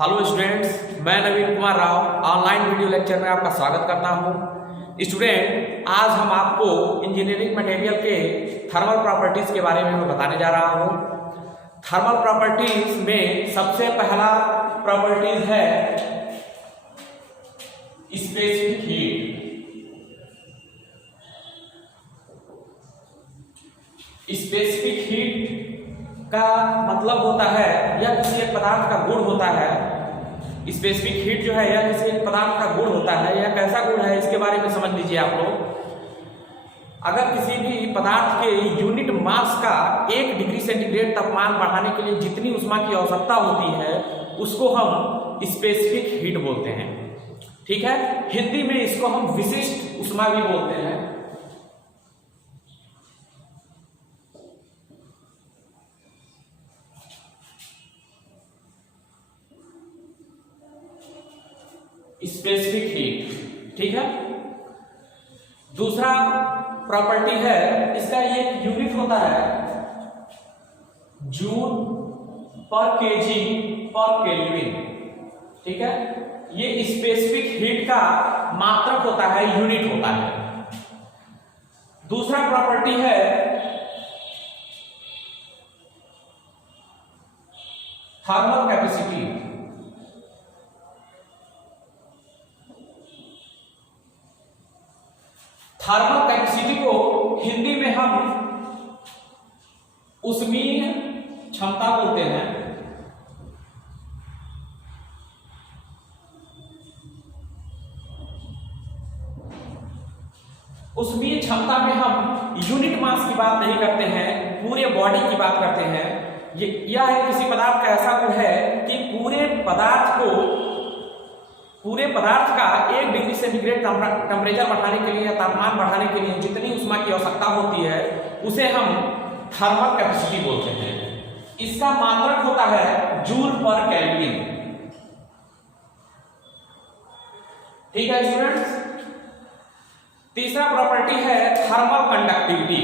Hello students, मैं Naveen Kumar Rao online video lecture में आपका स्वागत करता हूं। स्टूडेंट, आज हम आपको इंजीनियरिंग मटेरियल के थर्मल प्रॉपर्टीज के बारे में मैं बताने जा रहा हूं। थर्मल प्रॉपर्टीज में सबसे पहला प्रॉपर्टीज है स्पेसिफिक हीट। स्पेसिफिक हीट का मतलब होता है यह किसी एक पदार्थ का गुण होता है। स्पेसिफिक हीट जो है यह किसी एक पदार्थ का गुण होता है। यह कैसा गुण है इसके बारे में समझ लीजिए आप लोग। अगर किसी भी पदार्थ के यूनिट मास का 1 डिग्री सेंटीग्रेड तापमान बढ़ाने के लिए जितनी ऊष्मा की आवश्यकता होती है उसको हम स्पेसिफिक हीट बोलते हैं। ठीक है, हिंदी में इसको हम विशिष्ट ऊष्मा भी बोलते हैं। Specific heat. ठीक है, दूसरा प्रॉपर्टी है इसका, ये यूनिट होता है जूल पर केजी पर केल्विन। ठीक है, ये स्पेसिफिक हीट का मात्रक होता है, यूनिट होता है। दूसरा प्रॉपर्टी है थर्मल कैपेसिटी। थर्मल कैपेसिटी को हिंदी में हम ऊष्मीय क्षमता बोलते हैं। ऊष्मीय क्षमता में हम यूनिट मास की बात नहीं करते हैं, पूरे बॉडी की बात करते हैं। यह है किसी पदार्थ का ऐसा गुण है कि पूरे पदार्थ का 1 डिग्री सेंटीग्रेड टेम्परेचर बढ़ाने के लिए या तापमान बढ़ाने के लिए जितनी ऊष्मा की आवश्यकता होती है उसे हम थर्मल कैपेसिटी बोलते हैं। इसका मात्रक होता है जूल पर केल्विन। ठीक है स्टूडेंट्स, तीसरा प्रॉपर्टी है थर्मल कंडक्टिविटी।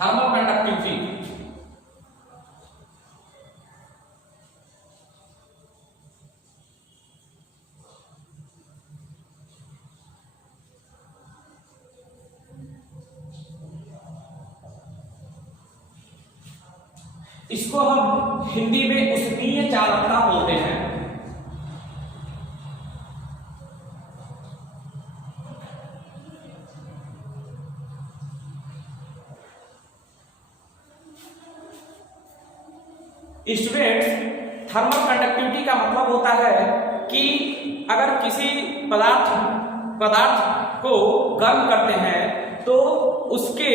थर्मल कंडक्टिविटी इसको हम हिंदी में ऊष्मीय चालकता बोलते हैं। स्टूडेंट्स, थर्मल कंडक्टिविटी का मतलब होता है कि अगर किसी पदार्थ को गर्म करते हैं तो उसके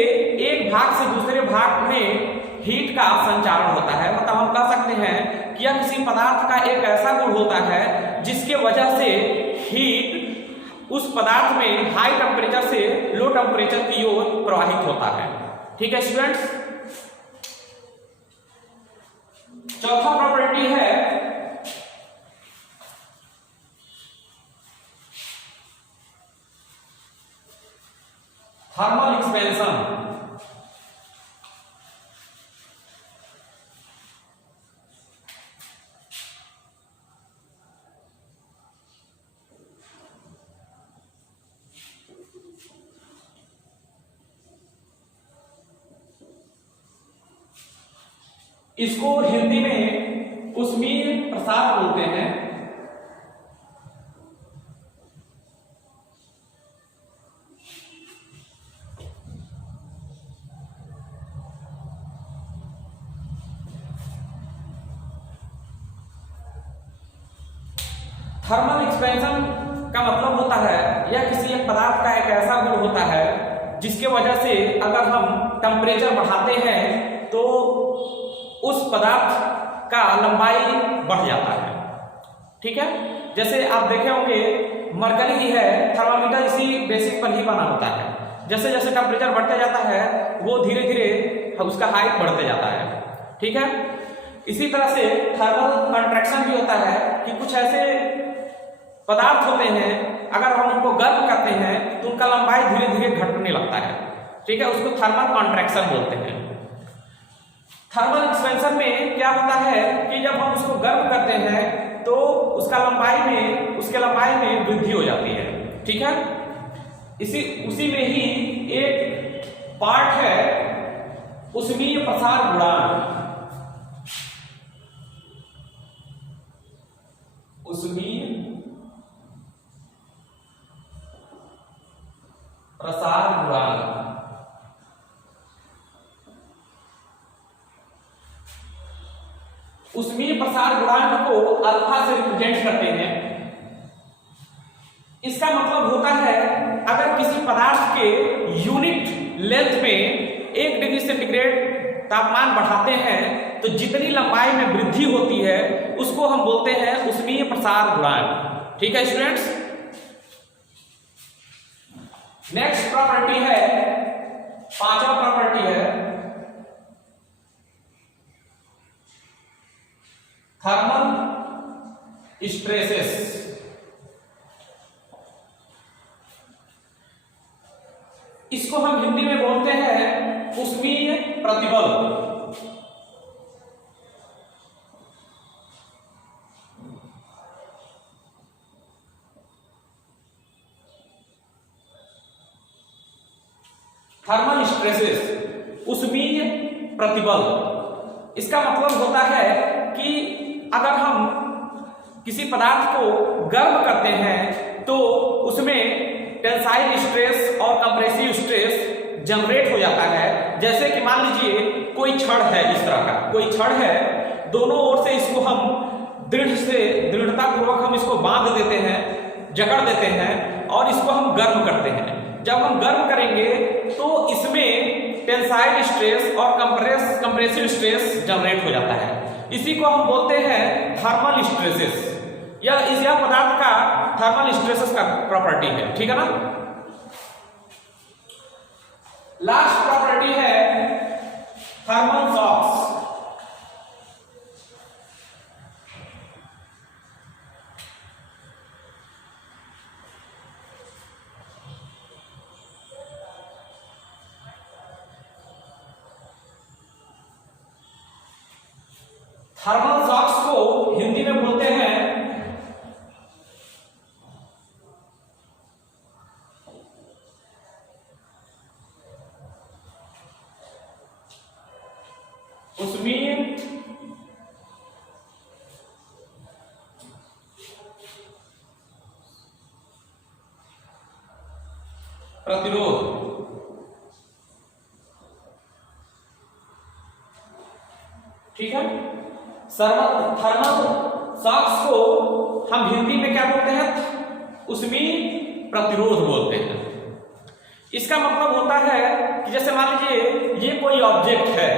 एक भाग से दूसरे भाग में हीट का संचारण होता है। मतलब हम कह सकते हैं कि यह किसी पदार्थ का एक ऐसा गुण होता है जिसके वजह से हीट उस पदार्थ में हाई टेम्परेचर से लो टेम्परेचर की ओर प्रवाहित होता है। ठीक है स्टूडेंट्स, चौथा प्रॉपर्टी है थर्मल एक्सपेंशन। इसको हिंदी में ऊष्मीय प्रसार बोलते हैं। थर्मल एक्सपेंशन का मतलब होता है यह किसी एक पदार्थ का एक ऐसा गुण होता है जिसके वजह से अगर हम टेम्परेचर बढ़ाते हैं तो उस पदार्थ का लंबाई बढ़ जाता है। ठीक है, जैसे आप देखे होंगे मरकरी है, थर्मामीटर इसी बेसिक पर ही बना होता है। जैसे जैसे टेम्परेचर बढ़ते जाता है वो धीरे धीरे उसका हाइट बढ़ते जाता है। ठीक है, इसी तरह से थर्मल कंट्रैक्शन भी होता है कि कुछ ऐसे पदार्थ होते हैं अगर हम उनको गर्म करते हैं तो उनका लंबाई धीरे धीरे घटने लगता है। ठीक है, उसको थर्मल कंट्रैक्शन बोलते हैं। थर्मल एक्सपेंशन में क्या होता है कि जब हम उसको गर्म करते हैं तो उसके लंबाई में वृद्धि हो जाती है। ठीक है, उसी में ही एक पार्ट है ऊष्मीय प्रसार गुणांक। ऊष्मीय प्रसार गुणांक। ऊष्मीय प्रसार गुणांक को अल्फा से रिप्रेजेंट करते हैं। इसका मतलब होता है अगर किसी पदार्थ के यूनिट लेंथ में 1 डिग्री सेंटीग्रेड तापमान बढ़ाते हैं तो जितनी लंबाई में वृद्धि होती है उसको हम बोलते हैं ऊष्मीय प्रसार गुणांक। ठीक है स्टूडेंट्स। नेक्स्ट प्रॉपर्टी है, पांचवा प्रॉपर्टी है थर्मल स्ट्रेसेस। इसको हम हिंदी में बोलते हैं ऊष्मीय प्रतिबल। थर्मल स्ट्रेसेस, ऊष्मीय प्रतिबल। इसका मतलब होता है कि अगर हम किसी पदार्थ को गर्म करते हैं तो उसमें टेंसाइल स्ट्रेस और कंप्रेसिव स्ट्रेस जनरेट हो जाता है। जैसे कि मान लीजिए कोई छड़ है, इस तरह का कोई छड़ है, दोनों ओर से इसको हम दृढ़ता पूर्वक हम इसको बांध देते हैं, जकड़ देते हैं और इसको हम गर्म करते हैं। जब हम गर्म करेंगे तो इसमें टेंसाइल स्ट्रेस और कंप्रेसिव स्ट्रेस जनरेट हो जाता है। इसी को हम बोलते हैं थर्मल स्ट्रेसेस। यह पदार्थ का थर्मल स्ट्रेसेस का प्रॉपर्टी है। ठीक है ना। लास्ट प्रॉपर्टी है थर्मल शॉक्स। थर्मल शॉक्स को हिंदी में बोलते हैं ऊष्मीय प्रतिरोध। ठीक है। थर्मल शॉक्स को हम हिंदी में क्या बोलते हैं? ऊष्मीय प्रतिरोध बोलते हैं। इसका मतलब होता है कि जैसे मान लीजिए ये कोई ऑब्जेक्ट है,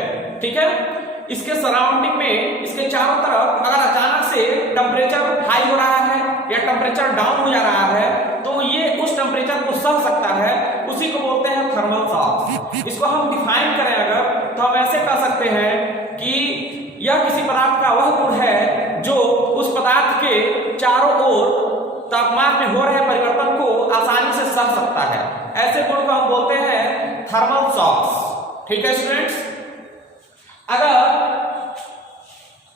ठीक है, इसके सराउंडिंग में, इसके चारों तरफ अगर अचानक से टेम्परेचर हाई हो रहा है या टेम्परेचर डाउन हो जा रहा है तो ये उस टेम्परेचर को सह सकता है, उसी को बोलते हैं थर्मल शॉक्स। इसको हम डिफाइन करें अगर तो हम ऐसे कह सकते हैं कि यह किसी पदार्थ का वह गुण है जो उस पदार्थ के चारों ओर तापमान में हो रहे परिवर्तन को आसानी से सह सकता है। ऐसे गुण को हम बोलते हैं थर्मल शॉक्स। ठीक है स्टूडेंट्स। अगर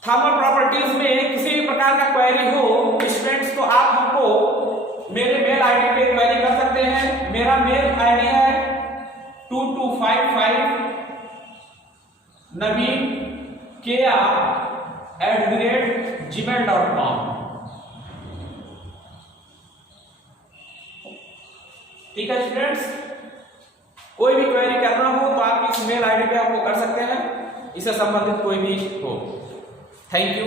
थर्मल प्रॉपर्टीज में किसी भी प्रकार का क्वेरी हो स्टूडेंट्स तो आप हमको मेरे मेल आईडी पे क्वेरी कर सकते हैं। मेरा मेल आईडी है 2255 नवीन KR@gmail.com। ठीक है स्टूडेंट्स। कोई भी क्वेरी करना हो तो आप इस मेल आईडी पे आपको कर सकते हैं, इससे संबंधित कोई भी हो। Thank you.